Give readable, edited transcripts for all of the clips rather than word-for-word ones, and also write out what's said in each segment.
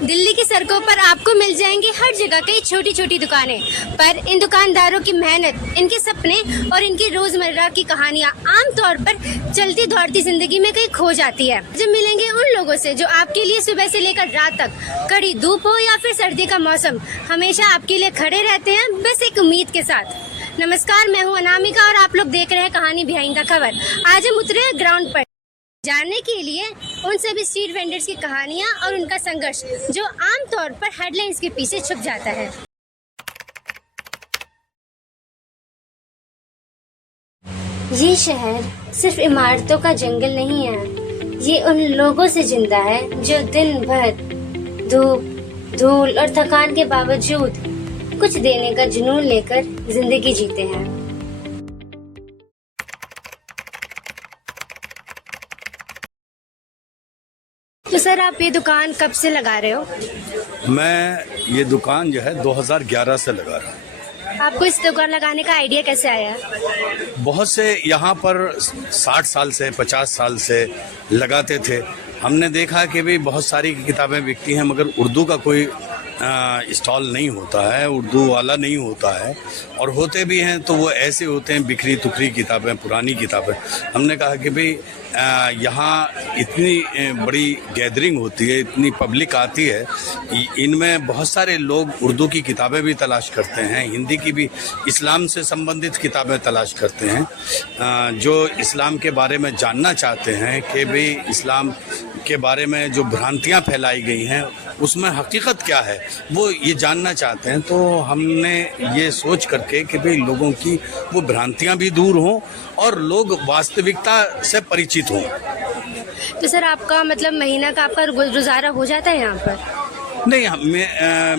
दिल्ली की सड़कों पर आपको मिल जाएंगी हर जगह कई छोटी छोटी दुकानें, पर इन दुकानदारों की मेहनत, इनके सपने और इनकी रोजमर्रा की कहानियां आमतौर पर चलती दौड़ती जिंदगी में कहीं खो जाती है। जब मिलेंगे उन लोगों से जो आपके लिए सुबह से लेकर रात तक, कड़ी धूप हो या फिर सर्दी का मौसम, हमेशा आपके लिए खड़े रहते हैं, बस एक उम्मीद के साथ। नमस्कार, मैं हूँ अनामिका और आप लोग देख रहे हैं कहानी बिहाइंड द खबर। आज हम उतरे ग्राउंड पर जानने के लिए उन सभी स्ट्रीट वेंडर्स की कहानियां और उनका संघर्ष जो आमतौर पर हेडलाइंस के पीछे छुप जाता है। ये शहर सिर्फ इमारतों का जंगल नहीं है, ये उन लोगों से जिंदा है जो दिन भर धूप, धूल और थकान के बावजूद कुछ देने का जुनून लेकर जिंदगी जीते हैं। तो सर, आप ये दुकान कब से लगा रहे हो? मैं ये दुकान जो है 2011 से लगा रहा हूँ। आपको इस दुकान लगाने का आइडिया कैसे आया? बहुत से यहाँ पर 60 साल से 50 साल से लगाते थे। हमने देखा कि भी बहुत सारी किताबें बिकती हैं मगर उर्दू का कोई स्टॉल नहीं होता है, उर्दू वाला नहीं होता है, और होते भी हैं तो वो ऐसे होते हैं बिखरी तुखरी किताबें, पुरानी किताबें। हमने कहा कि भाई यहाँ इतनी बड़ी गैदरिंग होती है, इतनी पब्लिक आती है, इनमें बहुत सारे लोग उर्दू की किताबें भी तलाश करते हैं, हिंदी की भी, इस्लाम से संबंधित किताबें तलाश करते हैं, जो इस्लाम के बारे में जानना चाहते हैं कि भाई इस्लाम के बारे में जो भ्रांतियाँ फैलाई गई हैं उसमें हकीकत क्या है, वो ये जानना चाहते हैं। तो हमने ये सोच करके कि भाई लोगों की वो भ्रांतियाँ भी दूर हों और लोग वास्तविकता से परिचित हों। तो सर, आपका मतलब महीना का आपका गुजारा हो जाता है यहाँ पर? नहीं,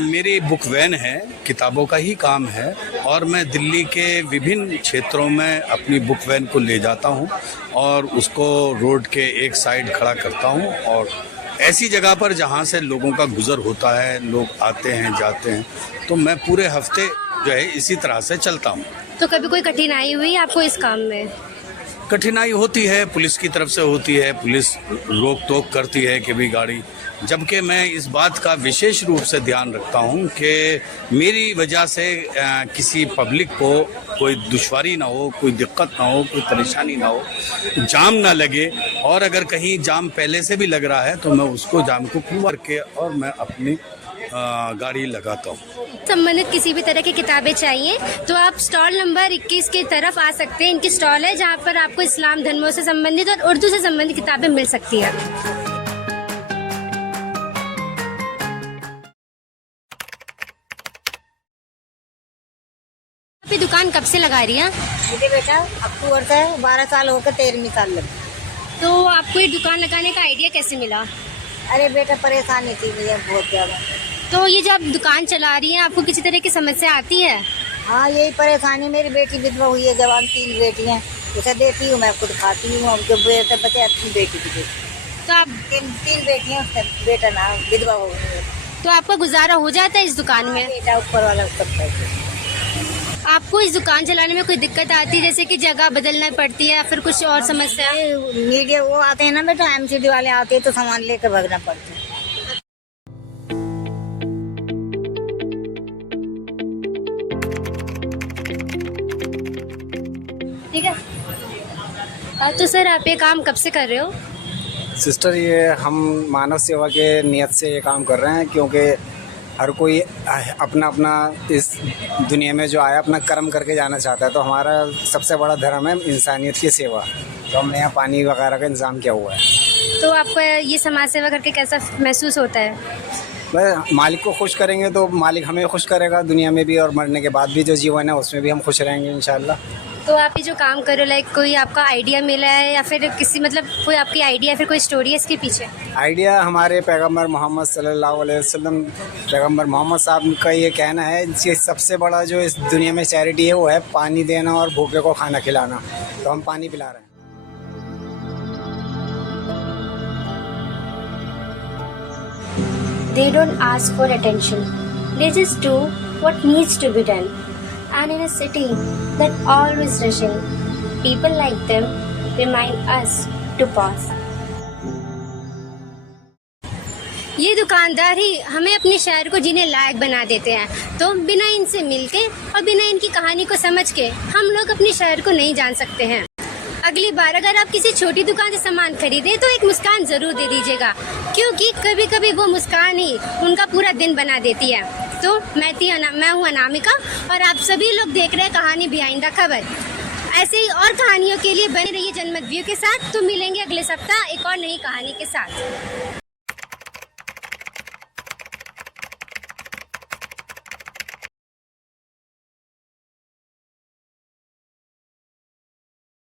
मेरी बुक वैन है, किताबों का ही काम है, और मैं दिल्ली के विभिन्न क्षेत्रों में अपनी बुक वैन को ले जाता हूँ और उसको रोड के एक साइड खड़ा करता हूँ, और ऐसी जगह पर जहाँ से लोगों का गुजर होता है, लोग आते हैं जाते हैं, तो मैं पूरे हफ्ते जो है इसी तरह से चलता हूँ। तो कभी कोई कठिनाई हुई आपको इस काम में? कठिनाई होती है, पुलिस की तरफ से होती है, पुलिस रोक टोक करती है कि भी गाड़ी, जबकि मैं इस बात का विशेष रूप से ध्यान रखता हूं कि मेरी वजह से किसी पब्लिक को कोई दुश्वारी ना हो, कोई दिक्कत ना हो, कोई परेशानी ना हो, जाम ना लगे, और अगर कहीं जाम पहले से भी लग रहा है तो मैं उसको जाम को क्लियर करके और मैं अपनी गाड़ी लगाता हूँ। संबंधित किसी भी तरह की किताबें चाहिए तो आप स्टॉल नंबर 21 की तरफ आ सकते हैं। इनकी स्टॉल है जहाँ पर आपको इस्लाम धर्मों से संबंधित और उर्दू से संबंधित किताबें मिल सकती है। आप ये दुकान कब से लगा रही हैं? मुझे बेटा अक्टूबर से 12 साल होकर 13वीं साल लगी। तो आपको ये दुकान लगाने का आइडिया कैसे मिला? अरे बेटा, परेशानी थी मुझे बहुत ज़्यादा। तो ये जब दुकान चला रही हैं, आपको किसी तरह की समस्या आती है? हाँ, यही परेशानी, मेरी बेटी विधवा हुई है, जवान 3 बेटी हैं, उसे देती हूँ, मैं खुद खाती हूँ, हम जो बेटे बचे अपनी बेटी की देती। तो आप 3 बेटी हैं, उसका बेटा ना विधवा हो गई है। तो आपका गुजारा हो जाता है इस दुकान में? बेटा ऊपर वाला सब पैसे। आपको इस दुकान चलाने में कोई दिक्कत आती है, जैसे कि जगह बदलना पड़ती है या फिर कुछ और समस्या? मीडिया वो आते हैं ना बेटा, MCD वाले आते हैं तो सामान लेकर भागना पड़ता है। ठीक है। तो सर, आप ये काम कब से कर रहे हो? सिस्टर, ये हम मानव सेवा के नियत से ये काम कर रहे हैं, क्योंकि हर कोई अपना अपना इस दुनिया में जो आया अपना कर्म करके जाना चाहता है। तो हमारा सबसे बड़ा धर्म है इंसानियत की सेवा। तो हमने यहाँ पानी वगैरह का इंतज़ाम किया हुआ है। तो आपको ये समाज सेवा करके कैसा महसूस होता है? बस मालिक को खुश करेंगे तो मालिक हमें खुश करेगा, दुनिया में भी और मरने के बाद भी जो जीवन है उसमें भी हम खुश रहेंगे इंशाल्लाह। तो आप ये जो काम कर रहे हो, लाइक कोई आपका आइडिया मिला है या फिर किसी मतलब कोई आपकी आइडिया या फिर कोई स्टोरी है इसके पीछे? आइडिया हमारे पैगंबर मोहम्मद सल्लल्लाहु अलैहि वसल्लम, पैगंबर मोहम्मद साहब का ये कहना है कि सबसे बड़ा जो इस दुनिया में चैरिटी है वो है पानी देना और भूखे को खाना खिलाना। तो हम पानी पिला रहे हैं। They don't ask for attention. They just do what needs to be done. And in a city that always rushing, people like them remind us to pause. ये दुकानदार ही हमें अपने शहर को जीने लायक बना देते हैं। तो बिना इनसे मिलके और बिना इनकी कहानी को समझ के हम लोग अपने शहर को नहीं जान सकते हैं। अगली बार अगर आप किसी छोटी दुकान से सामान खरीदें तो एक मुस्कान जरूर दे दीजिएगा, क्योंकि कभी कभी वो मुस्कान ही उनका पूरा दिन बना देती है। तो मैं हूँ अनामिका और आप सभी लोग देख रहे हैं कहानी बिहाइंड द खबर। ऐसे ही और कहानियों के लिए बने रहिए जनमत व्यू के साथ। तो मिलेंगे अगले सप्ताह एक और नई कहानी के साथ।